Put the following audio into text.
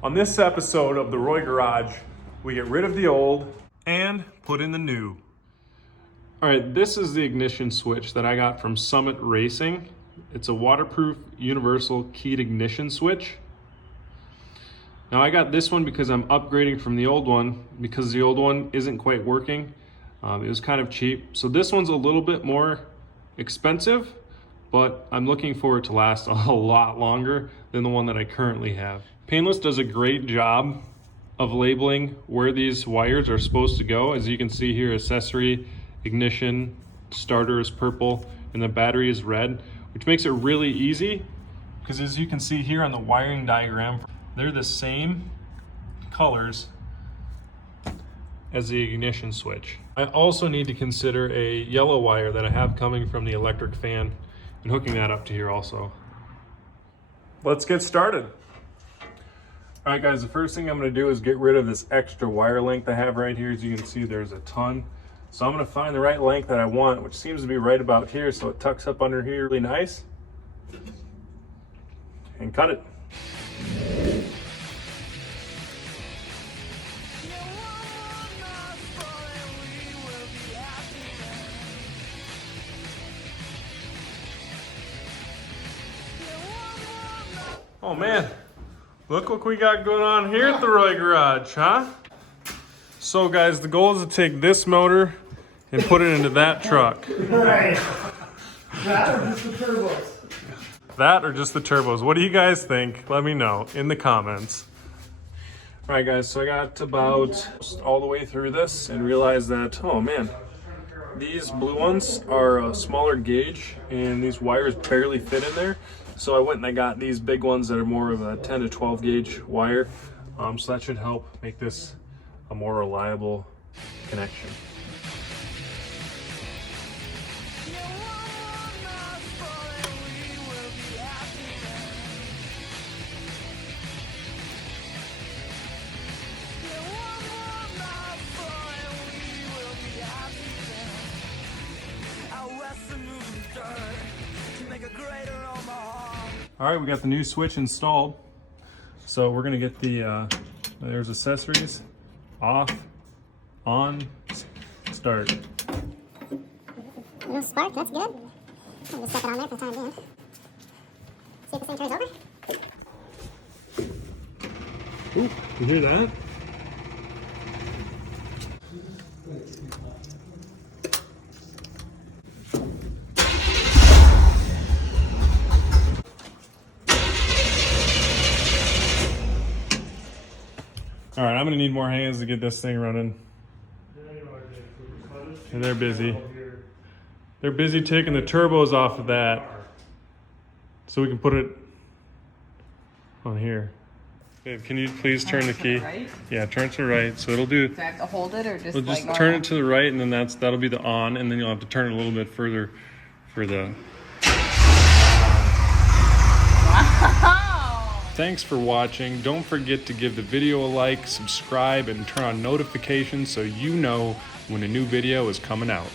On this episode of the Roy Garage, we get rid of the old and put in the new. All right, this is the ignition switch that I got from Summit Racing. It's a waterproof universal keyed ignition switch. Now I got this one because I'm upgrading from the old one because the old one isn't quite working. It was kind of cheap. So this one's a little bit more expensive, but I'm looking for it to last a lot longer than the one that I currently have. Painless does a great job of labeling where these wires are supposed to go. As you can see here, accessory, ignition, starter is purple, and the battery is red, which makes it really easy because as you can see here on the wiring diagram, they're the same colors as the ignition switch. I also need to consider a yellow wire that I have coming from the electric fan and hooking that up to here also. Let's get started. All right guys, the first thing I'm gonna do is get rid of this extra wire length I have right here. As you can see, there's a ton. So I'm gonna find the right length that I want, which seems to be right about here, so it tucks up under here really nice. And cut it. Oh man, look what we got going on here at the Roy Garage, huh? So guys, the goal is to take this motor and put it into that truck. Right. That or just the turbos? That or just the turbos. What do you guys think? Let me know in the comments. All right guys, so I got about all the way through this and realized that, oh man, these blue ones are a smaller gauge and these wires barely fit in there. So I went and I got these big ones that are more of a 10 to 12 gauge wire. So that should help make this a more reliable connection. All right, we got the new switch installed. So we're gonna get the, there's accessories, off, on, start. No spark, that's good. I'll just set it on there for the time being. See if this thing turns over. Ooh, you hear that? All right, I'm gonna need more hands to get this thing running. And they're busy. They're busy taking the turbos off of that so we can put it on here. Babe, can you please turn the key? Right? Yeah, turn to the right. So it'll do. Do I have to hold it or just We'll like just normal? turn it to the right, and then that'll be the on, and then you'll have to turn it a little bit further for the. Wow! Thanks for watching. Don't forget to give the video a like, subscribe, and turn on notifications so you know when a new video is coming out.